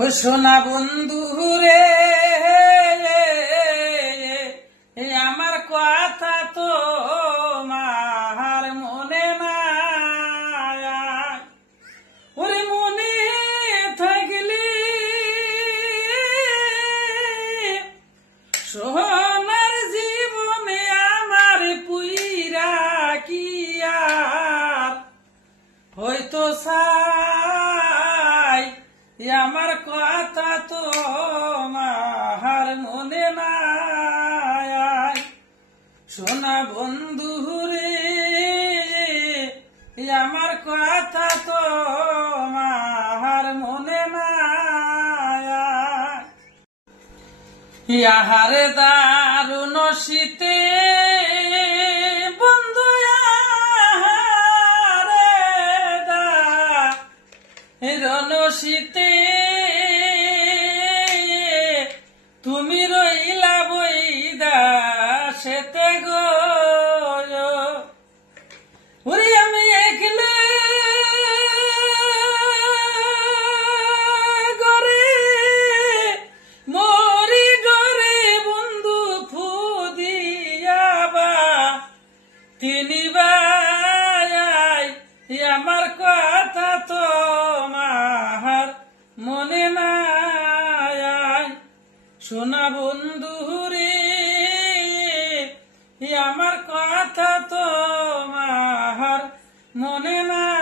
ও সোনা বন্ধু রে, আমার কথা তো মার মনে নাই। ওরে মনে থাকলে সোনার জীবনে আমার পুইরা কি আর হয়তো চাই। আমার কথা তো মার মনে নাই। সোনা বন্ধু রে, আমার কথা তো মার মনে নাই। ইহারে দারুণ শীতে বন্ধু রণ শীতে তুমি রইলা বইদা সেতে গো। ওরে আমি একলে গরে মরি ডরে বন্ধু ফুদিয়াবা তিনি ভাই। আমার কথা তো মার মনে নাই। সোনা বন্ধু রে, আমার কথা তো মার মনে নাই।